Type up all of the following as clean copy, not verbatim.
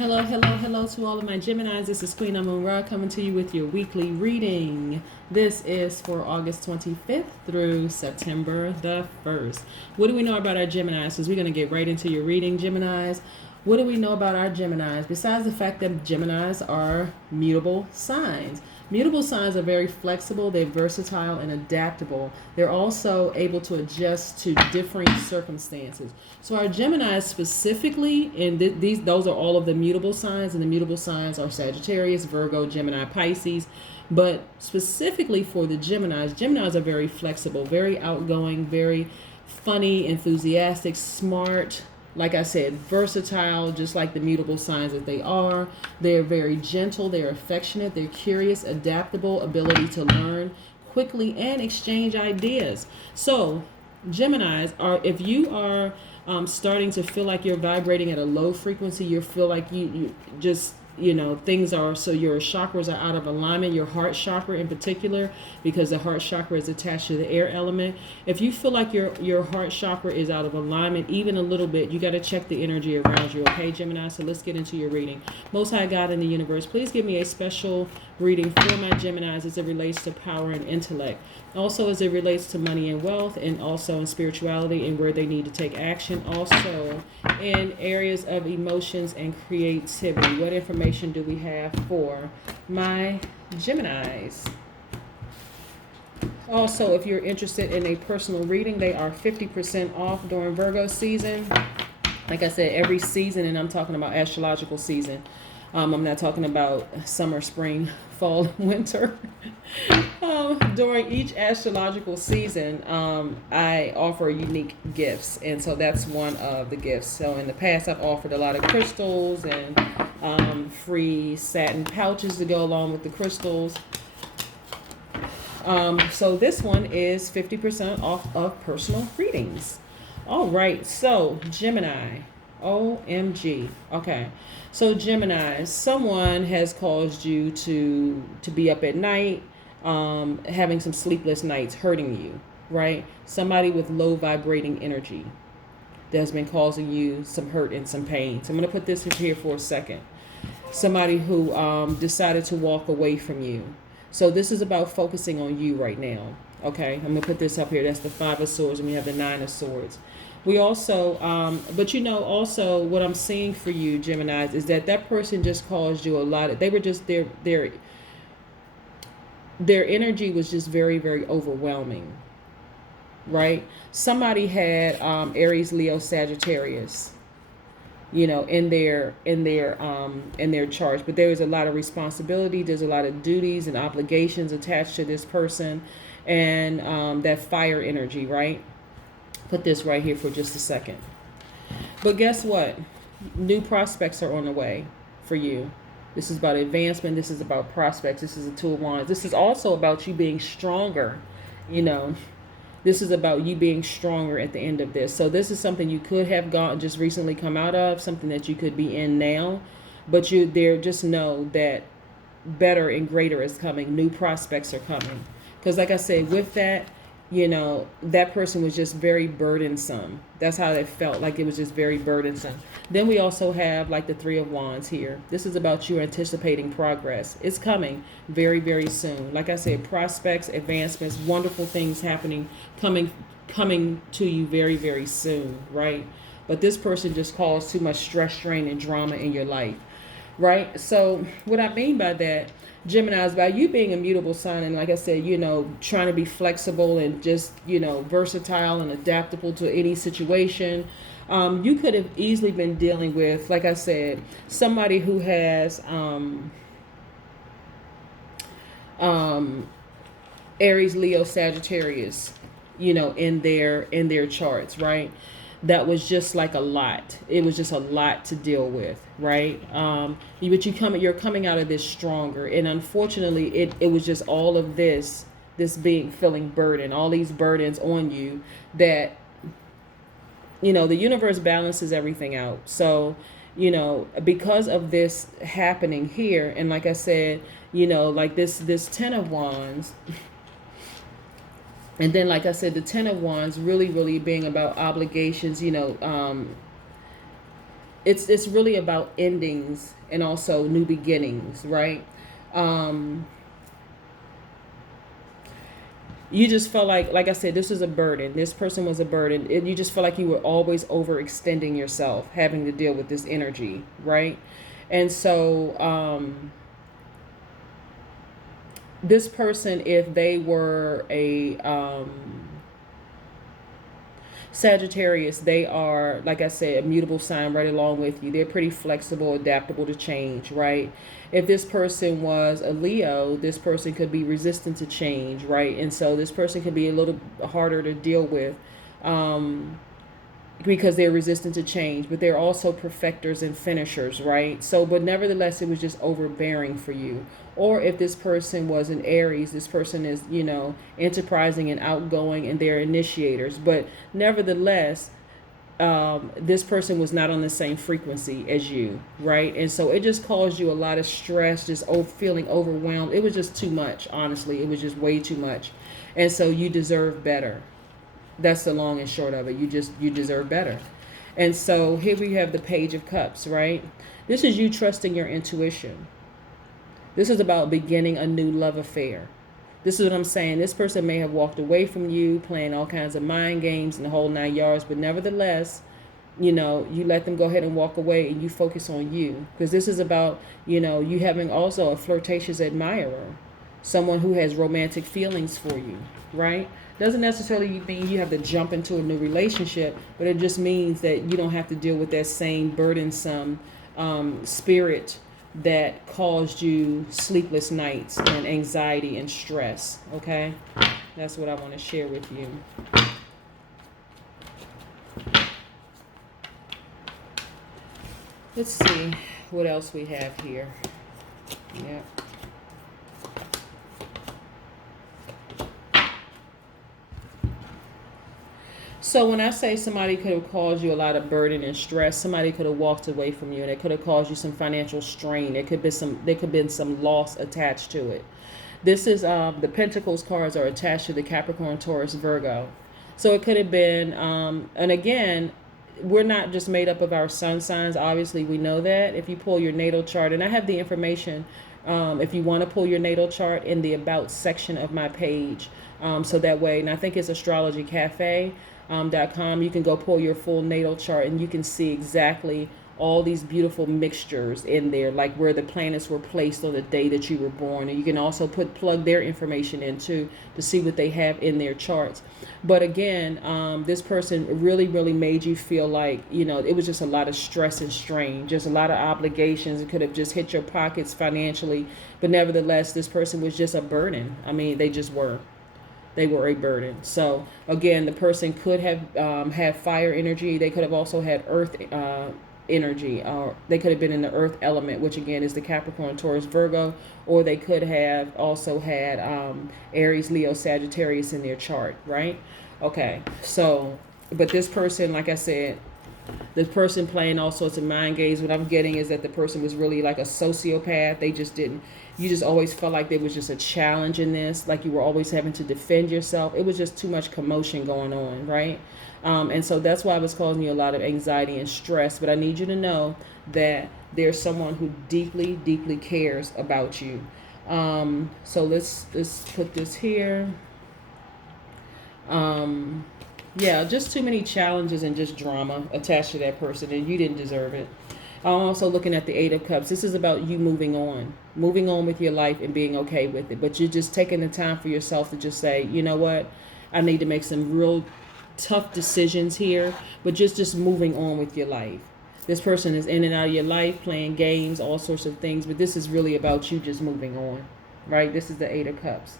Hello, hello, hello to all of my Geminis. This is Queen Amun Ra coming to you with your weekly reading. This is for August 25th through September the 1st. What do we know about our Geminis? Because we're going to get right into your reading, Geminis. What do we know about our Geminis? Besides the fact that Geminis are mutable signs. Mutable signs are very flexible, they're versatile and adaptable. They're also able to adjust to differing circumstances. So our Geminis specifically, and those are all of the mutable signs, and the mutable signs are Sagittarius, Virgo, Gemini, Pisces. But specifically for the Geminis, Geminis are very flexible, very outgoing, very funny, enthusiastic, smart, like I said, versatile, just like the mutable signs that they are. They're very gentle, they're affectionate, they're curious, adaptable, ability to learn quickly and exchange ideas. So Geminis are, if you are starting to feel like you're vibrating at a low frequency, you feel like you just, things are, so your chakras are out of alignment, your heart chakra in particular, because the heart chakra is attached to the air element. If you feel like your heart chakra is out of alignment, even a little bit, you got to check the energy around you, okay, Gemini? So let's get into your reading. Most High God in the universe, please give me a special reading for my Geminis as it relates to power and intellect. Also as it relates to money and wealth, and also in spirituality and where they need to take action. Also in areas of emotions and creativity. What information do we have for my Geminis? Also, if you're interested in a personal reading, they are 50% off during Virgo season. Like I said, every season, and I'm talking about astrological season. I'm not talking about summer, spring, fall, winter. During each astrological season, I offer unique gifts, and so that's one of the gifts. So in the past, I've offered a lot of crystals and free satin pouches to go along with the crystals. So this one is 50% off of personal readings. All right, so Gemini. OMG. Okay. So Gemini, someone has caused you to be up at night, having some sleepless nights, hurting you, right? Somebody with low vibrating energy that's been causing you some hurt and some pain. So I'm going to put this here for a second. Somebody who decided to walk away from you. So this is about focusing on you right now. Okay, I'm going to put this up here. That's the 5 of Swords, and we have the 9 of Swords. We also, but also what I'm seeing for you, Geminis, is that person just caused you a lot of, they were just, their energy was just very, very overwhelming, right? Somebody had Aries, Leo, Sagittarius, in their charts, but there is a lot of responsibility. There's a lot of duties and obligations attached to this person, and that fire energy, right? Put this right here for just a second. But guess what? New prospects are on the way for you. This is about advancement. This is about prospects. This is a 2 of Wands. This is also about you being stronger. This is about you being stronger at the end of this. So this is something you could have just recently come out of, something that you could be in now. But just know that better and greater is coming. New prospects are coming. Because like I said, with that, that person was just very burdensome. That's how it felt, like it was just very burdensome. Then we also have like the 3 of Wands here. This is about you anticipating progress. It's coming very, very soon. Like I said, prospects, advancements, wonderful things happening, coming to you very, very soon, right? But this person just caused too much stress, strain, and drama in your life, right? So what I mean by that, Gemini, is about you being a mutable sign, and like I said, trying to be flexible and just, versatile and adaptable to any situation. You could have easily been dealing with, like I said, somebody who has Aries, Leo, Sagittarius, in their charts, right? That was just like a lot. It was just a lot to deal with, right? But you're coming out of this stronger. And unfortunately, it was just all of this feeling burden, all these burdens on you that, the universe balances everything out. So, because of this happening here, and like I said, like this 10 of Wands, and then, like I said, the 10 of Wands really, really being about obligations, it's really about endings and also new beginnings, right? Um, you just felt like I said, this was a burden. This person was a burden. You just felt like you were always overextending yourself, having to deal with this energy, right? And so this person, if they were a Sagittarius, they are, like I said, a mutable sign right along with you. They're pretty flexible, adaptable to change, right? If this person was a Leo, this person could be resistant to change, right? And so this person could be a little harder to deal with. Because they're resistant to change, but they're also perfecters and finishers, right? So, but nevertheless, it was just overbearing for you. Or if this person was an Aries, this person is, enterprising and outgoing, and they're initiators. But nevertheless, this person was not on the same frequency as you, right? And so it just caused you a lot of stress, just feeling overwhelmed. It was just too much, honestly. It was just way too much. And so you deserve better. That's the long and short of it. You deserve better. And so here we have the Page of Cups, right? This is you trusting your intuition. This is about beginning a new love affair. This is what I'm saying. This person may have walked away from you, playing all kinds of mind games and the whole 9 yards, but nevertheless, you let them go ahead and walk away, and you focus on you. Because this is about, you having also a flirtatious admirer, someone who has romantic feelings for you, right? Doesn't necessarily mean you have to jump into a new relationship, but it just means that you don't have to deal with that same burdensome spirit that caused you sleepless nights and anxiety and stress, okay? That's what I want to share with you. Let's see what else we have here. Yeah. So when I say somebody could have caused you a lot of burden and stress, somebody could have walked away from you, and it could have caused you some financial strain. There could have been some loss attached to it. This is the Pentacles cards are attached to the Capricorn, Taurus, Virgo. So it could have been, and again, we're not just made up of our sun signs. Obviously, we know that. If you pull your natal chart, and I have the information, if you want to pull your natal chart, in the About section of my page. So that way, and I think it's astrologycafe.com, you can go pull your full natal chart, and you can see exactly all these beautiful mixtures in there, like where the planets were placed on the day that you were born. And you can also plug their information in too, to see what they have in their charts. But again, this person really, really made you feel like, it was just a lot of stress and strain, just a lot of obligations. It could have just hit your pockets financially, but nevertheless, this person was just a burden. I mean, they just were. They were a burden. So again, the person could have had fire energy. They could have also had earth energy, or they could have been in the earth element, which again is the Capricorn, Taurus, Virgo, or they could have also had Aries, Leo, Sagittarius in their chart, right? Okay, so, but this person, like I said, the person playing all sorts of mind games, what I'm getting is that the person was really like a sociopath. They just didn't, you just always felt like there was just a challenge in this, like you were always having to defend yourself. It was just too much commotion going on, right? And so that's why it was causing you a lot of anxiety and stress. But I need you to know that there's someone who deeply, deeply cares about you. So let's put this here. Yeah, just too many challenges and just drama attached to that person, and you didn't deserve it. I'm also looking at the Eight of Cups. This is about you moving on with your life and being okay with it. But you're just taking the time for yourself to just say, you know what, I need to make some real tough decisions here, but just moving on with your life. This person is in and out of your life, playing games, all sorts of things, but this is really about you just moving on, right? This is the Eight of Cups.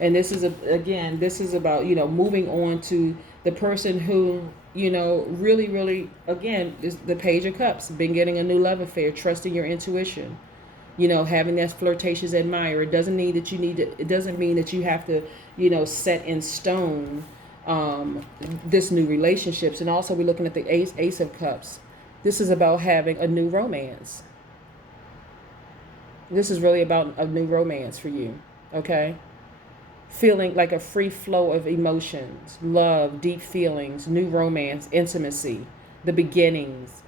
And this is, this is about, moving on to the person who, really, really, again, is the Page of Cups, been getting a new love affair, trusting your intuition, having that flirtatious admirer. It doesn't mean that it doesn't mean that you have to, set in stone this new relationships. And also we're looking at the Ace of Cups. This is about having a new romance. This is really about a new romance for you, okay? Feeling like a free flow of emotions, love, deep feelings, new romance, intimacy, the beginnings,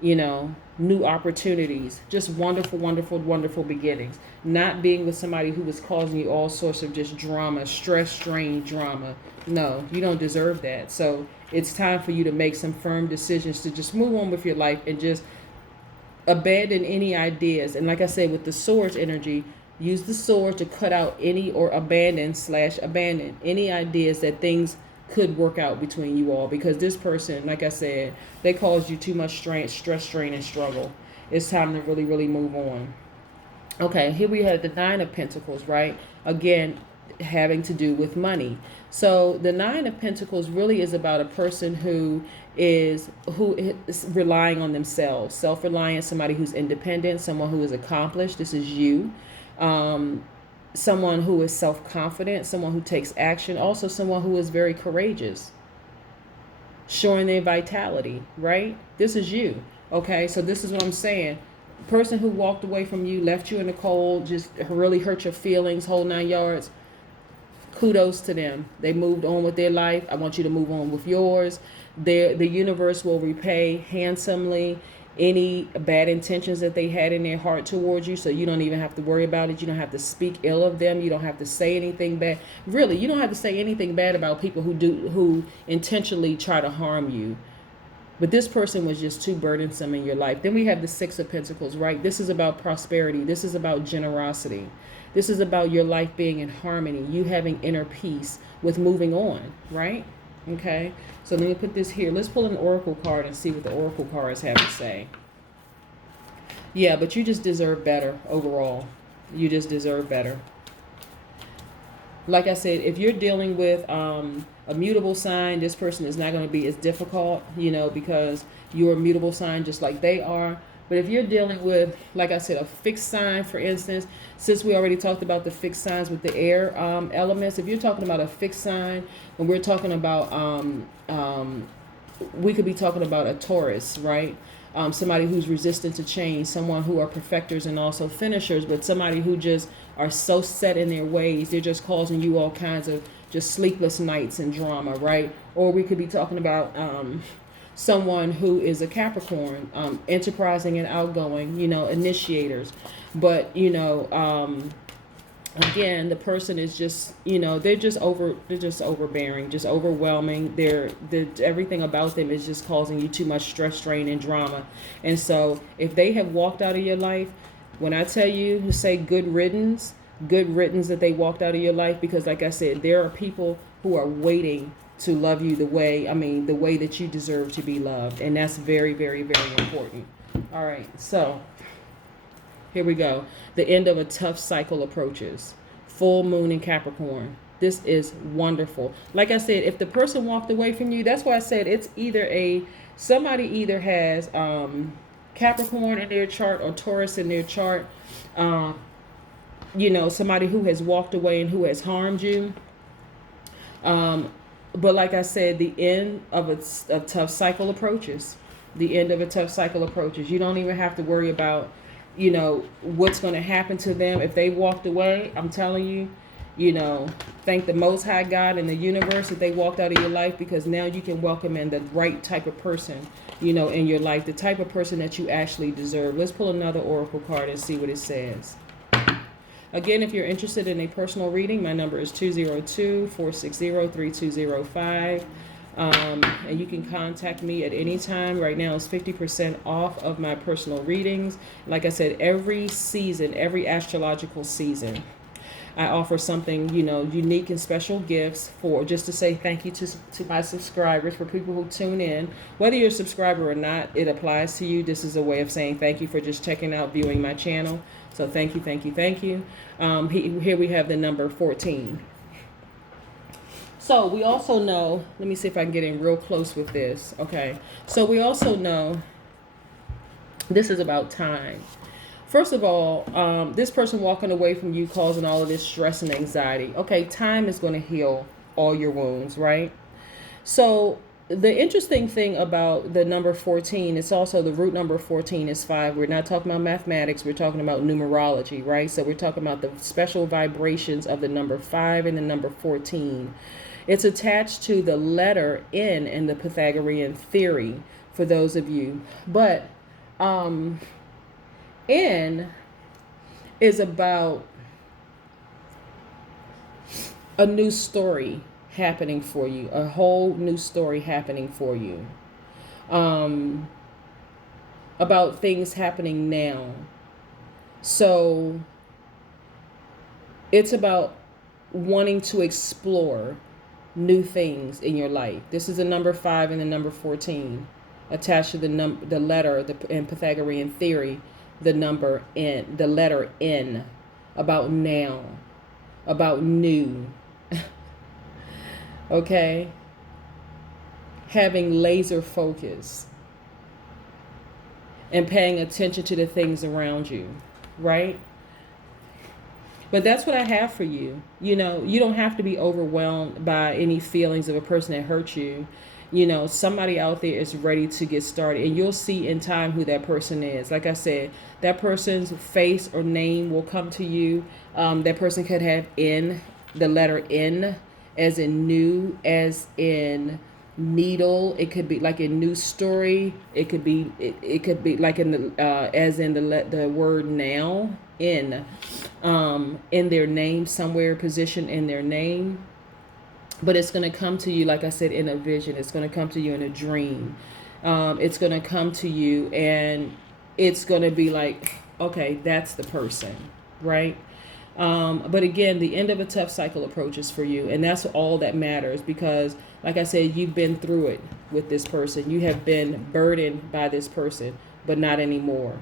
new opportunities, just wonderful, wonderful, wonderful beginnings. Not being with somebody who was causing you all sorts of just drama, stress, strain, drama. No, you don't deserve that. So it's time for you to make some firm decisions to just move on with your life and just abandon any ideas. And like I said, with the swords energy, use the sword to cut out any or abandon any ideas that things could work out between you all, because this person, like I said, they caused you too much stress, strain, and struggle. It's time to really, really move on. Okay, here we have the Nine of Pentacles, right? Again, having to do with money. So the Nine of Pentacles really is about a person who is relying on themselves, self-reliant, somebody who's independent, someone who is accomplished. This is you. Someone who is self-confident, someone who takes action, also someone who is very courageous, showing their vitality, right? This is you. Okay, so this is what I'm saying. Person who walked away from you, left you in the cold, just really hurt your feelings, whole 9 yards. Kudos to them. They moved on with their life. I want you to move on with yours. The universe will repay handsomely any bad intentions that they had in their heart towards you, so you don't even have to worry about it. You don't have to speak ill of them. You don't have to say anything bad. Really, you don't have to say anything bad about people who intentionally try to harm you. But this person was just too burdensome in your life. Then we have the Six of Pentacles, right? This is about prosperity. This is about generosity. This is about your life being in harmony, you having inner peace with moving on, right? Okay, so let me put this here. Let's pull an oracle card and see what the oracle cards have to say. Yeah, but you just deserve better overall. You just deserve better. Like I said, if you're dealing with a mutable sign, this person is not going to be as difficult, because you're a mutable sign just like they are. But if you're dealing with, like I said, a fixed sign, for instance, since we already talked about the fixed signs with the air elements, if you're talking about a fixed sign, and we're talking about, we could be talking about a Taurus, right? Somebody who's resistant to change, someone who are perfecters and also finishers, but somebody who just are so set in their ways, they're just causing you all kinds of just sleepless nights and drama, right? Or we could be talking about someone who is a Capricorn, enterprising and outgoing, initiators. But, again, the person is just, they're just overbearing, just overwhelming. They're everything about them is just causing you too much stress, strain, and drama. And so if they have walked out of your life, when I tell you to say good riddance that they walked out of your life, because like I said, there are people who are waiting to love you the way that you deserve to be loved. And that's very, very, very important. All right, so here we go. The end of a tough cycle approaches. Full moon in Capricorn. This is wonderful. Like I said, if the person walked away from you, that's why I said it's either somebody either has Capricorn in their chart or Taurus in their chart. Somebody who has walked away and who has harmed you. But like I said, the end of a tough cycle approaches. The end of a tough cycle approaches. You don't even have to worry about, what's going to happen to them if they walked away. I'm telling you, thank the Most High God and the universe that they walked out of your life, because now you can welcome in the right type of person, in your life, the type of person that you actually deserve. Let's pull another oracle card and see what it says. Again, if you're interested in a personal reading, my number is 202-460-3205. And you can contact me at any time. Right now it's 50% off of my personal readings. Like I said, every season, every astrological season, I offer something, unique and special gifts for just to say thank you to my subscribers, for people who tune in. Whether you're a subscriber or not, it applies to you. This is a way of saying thank you for just checking out, viewing my channel. So thank you, thank you, thank you. Here we have the number 14. So we also know, let me see if I can get in real close with this. Okay, so we also know this is about time. First of all, this person walking away from you causing all of this stress and anxiety. Okay, time is going to heal all your wounds, right? So the interesting thing about the number 14, it's also the root number 14 is 5. We're not talking about mathematics. We're talking about numerology, right? So we're talking about the special vibrations of the number 5 and the number 14. It's attached to the letter N in the Pythagorean theory, for those of you. But N is about a new story happening for you, a whole new story happening for you, about things happening now. So it's about wanting to explore new things in your life. This is the number 5 and the number 14 attached to the letter, in Pythagorean theory, the number N, the letter N, about now, about new. Okay? Having laser focus and paying attention to the things around you, right? But that's what I have for you. You know, you don't have to be overwhelmed by any feelings of a person that hurt you. You know, somebody out there is ready to get started, and you'll see in time who that person is. Like I said, that person's face or name will come to you. That person could have N, the letter N, as in new, as in needle. It could be like a new story. It could be like in the as in the word now, in their name, somewhere positioned in their name. But it's going to come to you, like I said, in a vision. It's going to come to you in a dream. It's going to come to you, and it's going to be like, okay, that's the person, right? But again, the end of a tough cycle approaches for you, and that's all that matters, because like I said, you've been through it with this person. You have been burdened by this person, but not anymore.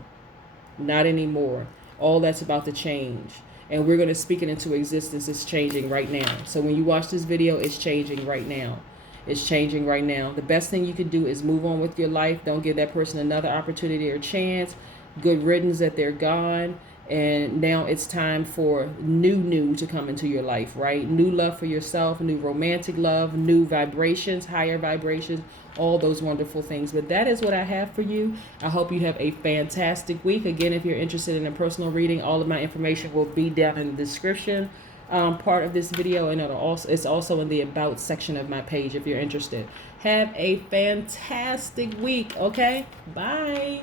Not anymore. All that's about to change. And we're going to speak it into existence. It's changing right now. So when you watch this video, it's changing right now. It's changing right now. The best thing you can do is move on with your life. Don't give that person another opportunity or chance. Good riddance that they're gone. And now it's time for new to come into your life, right? New love for yourself, new romantic love, new vibrations, higher vibrations, all those wonderful things. But that is what I have for you. I hope you have a fantastic week. Again, if you're interested in a personal reading, all of my information will be down in the description part of this video, and it's also in the about section of my page if you're interested. Have a fantastic week, okay? Bye.